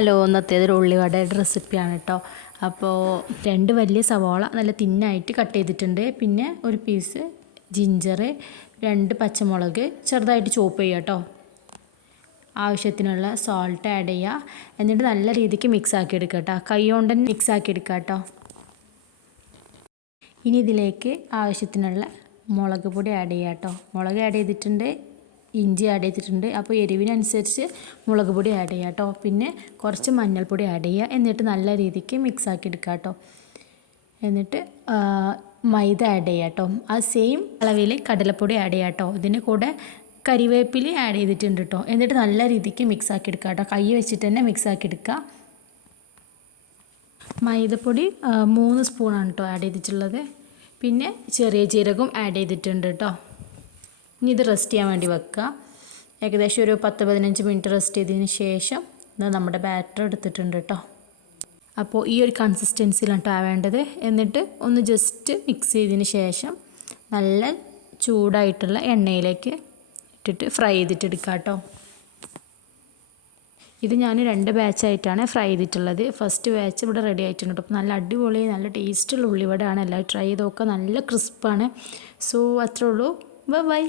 Hello, ഇന്നത്തേതൊരു ഉള്ളിവടയുടെ റെസിപ്പിയാണ് കേട്ടോ. അപ്പോൾ 2 വലിയ സവാള നല്ല തിന്നായിട്ട് കട്ട് ചെയ്തിട്ടുണ്ട്. പിന്നെ ഒരു പീസ് ജിഞ്ചർ, 2 പച്ചമുളക് ചെറുതായിട്ട് ചോപ്പ് ചെയ്യുക കേട്ടോ. ആവശ്യത്തിനുള്ള സോൾട്ട് ആഡ് ചെയ്യുക. എന്നിട്ട് നല്ല രീതിക്ക് മിക്സ് ആക്കി എടുക്കുക കേട്ടോ. കൈ കൊണ്ട് തന്നെ മിക്സ് ആക്കി എടുക്കുക കേട്ടോ. ഇനി ഇതിലേക്ക് ആവശ്യത്തിനുള്ള മുളക് പൊടി ആഡ് ചെയ്യുക കേട്ടോ. മുളക് ആഡ് ചെയ്തിട്ടുണ്ട്, ഇഞ്ചി ആഡ് ചെയ്തിട്ടുണ്ട്. അപ്പോൾ എരിവിനനുസരിച്ച് മുളക് പൊടി ആഡ് ചെയ്യുക കേട്ടോ. പിന്നെ കുറച്ച് മഞ്ഞൾപ്പൊടി ആഡ് ചെയ്യുക. എന്നിട്ട് നല്ല രീതിക്ക് മിക്സ് ആക്കി എടുക്കുക കേട്ടോ. എന്നിട്ട് മൈദ ആഡ് ചെയ്യുക കേട്ടോ. ആ സെയിം അളവിൽ കടലപ്പൊടി ആഡ് ചെയ്യുക കേട്ടോ. ഇതിന് കൂടെ കരിവേപ്പില ആഡ് ചെയ്തിട്ടുണ്ട് കേട്ടോ. എന്നിട്ട് നല്ല രീതിക്ക് മിക്സ് ആക്കി എടുക്കുക കേട്ടോ. കൈ വെച്ചിട്ട് തന്നെ മിക്സ് ആക്കി എടുക്കുക. മൈദപ്പൊടി 3 സ്പൂണാണ് കേട്ടോ ആഡ് ചെയ്തിട്ടുള്ളത്. പിന്നെ ചെറിയ ജീരകം ആഡ് ചെയ്തിട്ടുണ്ട് കേട്ടോ. ഇനി ഇത് റെസ്റ്റ് ചെയ്യാൻ വേണ്ടി വെക്കുക. ഏകദേശം ഒരു 10-15 മിനിറ്റ് റെസ്റ്റ് ചെയ്തതിന് ശേഷം നമ്മുടെ ബാറ്റർ എടുത്തിട്ടുണ്ട് കേട്ടോ. അപ്പോൾ ഈ ഒരു കൺസിസ്റ്റൻസിയിലാണ് കേട്ടോ ആവേണ്ടത്. എന്നിട്ട് ഒന്ന് ജസ്റ്റ് മിക്സ് ചെയ്തതിന് ശേഷം നല്ല ചൂടായിട്ടുള്ള എണ്ണയിലേക്ക് ഇട്ടിട്ട് ഫ്രൈ ചെയ്തിട്ടെടുക്കുക കേട്ടോ. ഇത് ഞാൻ 2 ബാച്ചായിട്ടാണ് ഫ്രൈ ചെയ്തിട്ടുള്ളത്. ഫസ്റ്റ് ബാച്ച് ഇവിടെ റെഡി ആയിട്ടുണ്ട് കേട്ടോ. നല്ല അടിപൊളി നല്ല ടേസ്റ്റുള്ള ഉള്ളിവടയാണ്. എല്ലാവരും ട്രൈ ചെയ്ത് നോക്കുക. നല്ല ക്രിസ്പാണ്. സോ അത്രേ ഉള്ളൂ. ബൈ.